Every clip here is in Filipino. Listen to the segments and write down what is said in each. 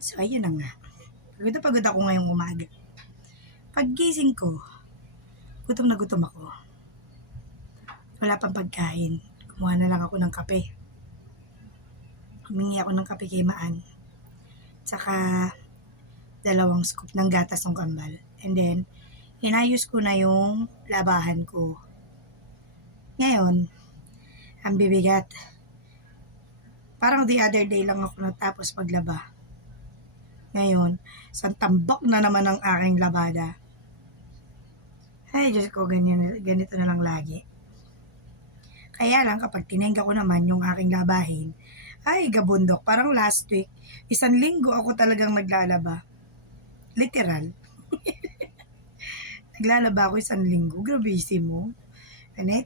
So, ayun na nga. Pagod na pagod ako ngayong umaga. Paggising ko, gutom na gutom ako. Wala pang pagkain. Kumuha na lang ako ng kape. Humingi ako ng kape kay Maan. Tsaka, 2 scoop ng gatas ng kambal. And then, inayos ko na yung labahan ko. Ngayon, ang bibigat. Parang the other day lang ako natapos maglaba. Ngayon, tambak na naman ang aking labada. Ay, Diyos ko, ganito na lang lagi. Kaya lang, kapag tinengga ko naman yung aking labahin, ay, gabundok. Parang last week, 1 linggo ako talagang naglalaba. Literal. Naglalaba ako 1 linggo. Grabissimo.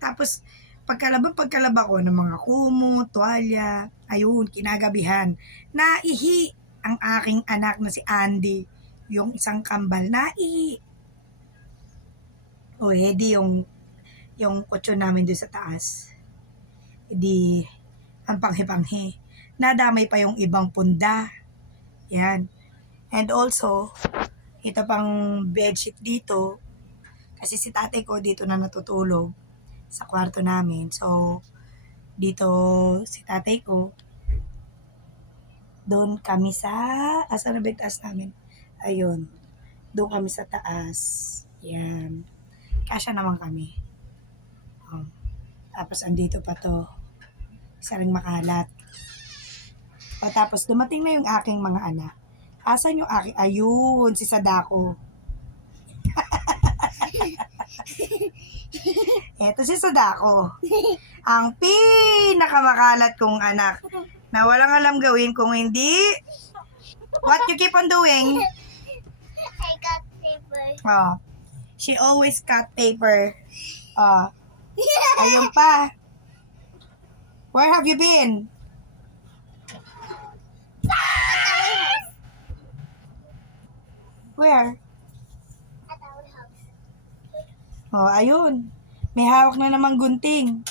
Tapos, pagkalaba ko ng mga kumo, tuwalya, ayun, kinagabihan, naihi ang aking anak na si Andy, yung isang kambal, naihi. O, edi yung kotso namin doon sa taas. Edi, ang panghi-panghi. Nadamay pa yung ibang punda. Yan. And also, ito pang bedsheet dito. Kasi si tatay ko dito na natutulog sa kwarto namin. So, dito si tatay ko. Doon kami sa... Asa na ba yung taas namin? Ayun. Doon kami sa taas. Yan. Kasya naman kami. Tapos andito pa to. Isa ring makalat. Tapos dumating na yung aking mga anak. Asan yung aking... Ayun, si Sadako. Eto si Sadako. Ang pinakamakalat kong anak. Na walang alam gawin kung hindi... What you keep on doing? I got paper. Oh. She always cut paper. Oh. Ayun pa. Where have you been? Where? At our house. Oh, ayun. May hawak na naman gunting.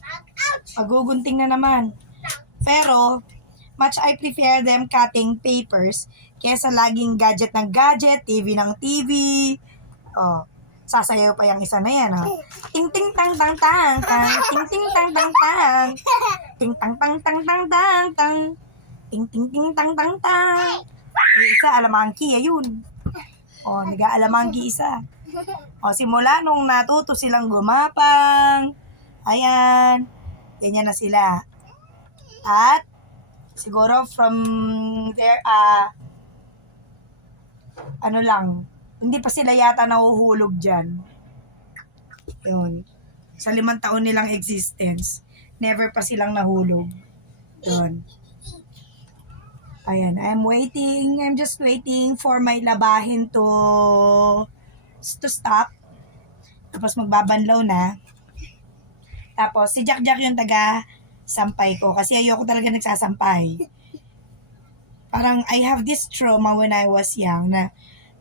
Ouch! Pagugunting na naman. Pero, much I prefer them cutting papers kesa laging gadget ng gadget, TV ng TV. Oh, sasayaw pa yung isa na yan, ha? Ting ting tang tang tang tang, ting ting tang tang tang, ting tang tang tang tang tang tang, ting ting ting tang tang tang. Yung isa, alamangki, ayun. Oh, nag-aalamangki isa. O, simula nung natuto silang gumapang, ayan, ganyan na sila. At, siguro from there, ano lang, hindi pa sila yata nahuhulog dyan. Yun. Sa 5 taon nilang existence, never pa silang nahulog. Yun. Ayan, I'm just waiting for my labahin to stop. Tapos magbabanlaw na. Tapos si Jack yung taga-sampay ko kasi ayoko talaga nagsasampay. Parang I have this trauma when I was young na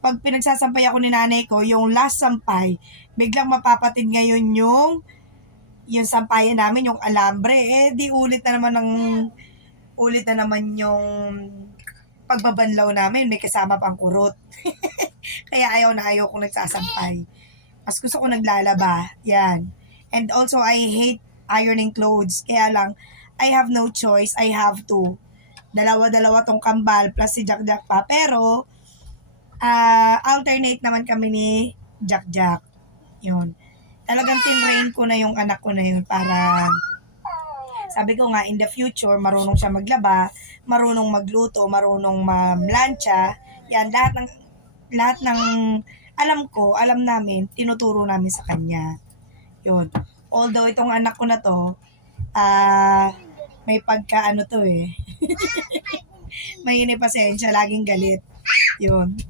pag pinagsasampay ako ni nanay ko, yung last sampay, biglang mapapatid ngayon yung sampayan namin, yung alambre, di ulit na naman yung pagbabanlaw namin, may kasama pang kurot. Kaya ayaw kong nagsasampay. Mas gusto ko naglalaba. Yan. And also, I hate ironing clothes. Kaya lang, I have no choice. I have to. Dalawa-dalawa tong kambal plus si Jack pa. Pero, alternate naman kami ni Jack. Yun. Talagang tinrain ko na yung anak ko na yun para... Sabi ko nga, in the future, marunong siya maglaba, marunong magluto, marunong mamlansya. Yan, lahat ng alam namin, tinuturo namin sa kanya. Yun. Although itong anak ko na to, may pagka to eh. May pasensya, laging galit. Yun.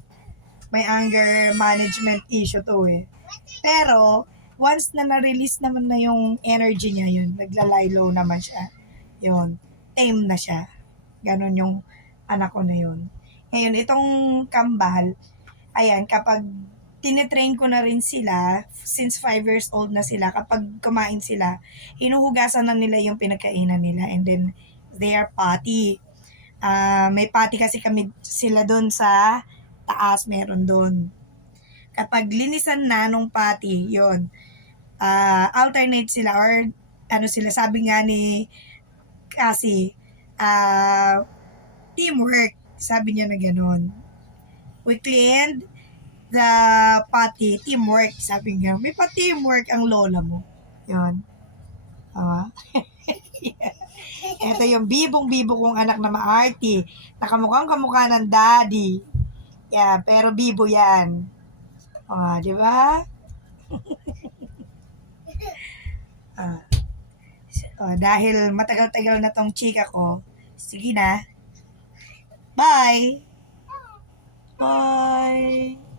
May anger management issue to eh. Pero, once na na-release naman na yung energy niya, yun, nagla-lie low naman siya. Yun, tame na siya. Ganon yung anak ko na yun. Ngayon, itong kambal, ayan, kapag tinitrain ko na rin sila, since 5 years old na sila, kapag kumain sila, hinuhugasan na nila yung pinagkainan nila, and then, they are potty. May pati kasi kami sila doon sa taas, meron doon. Kapag linisan na nung pati, yon alternate sila or ano sila, sabi nga ni kasi teamwork, sabi niya na gano'n. We cleaned the potty, teamwork, sabi niya. May pa-teamwork ang lola mo. Yun. Ito yung bibong-bibo kong anak na maarty. Nakamukhang kamukha ng daddy. Yeah, pero bibo yan. Di ba? Dahil matagal-tagal na tong chika ko, sige na. Bye! Bye!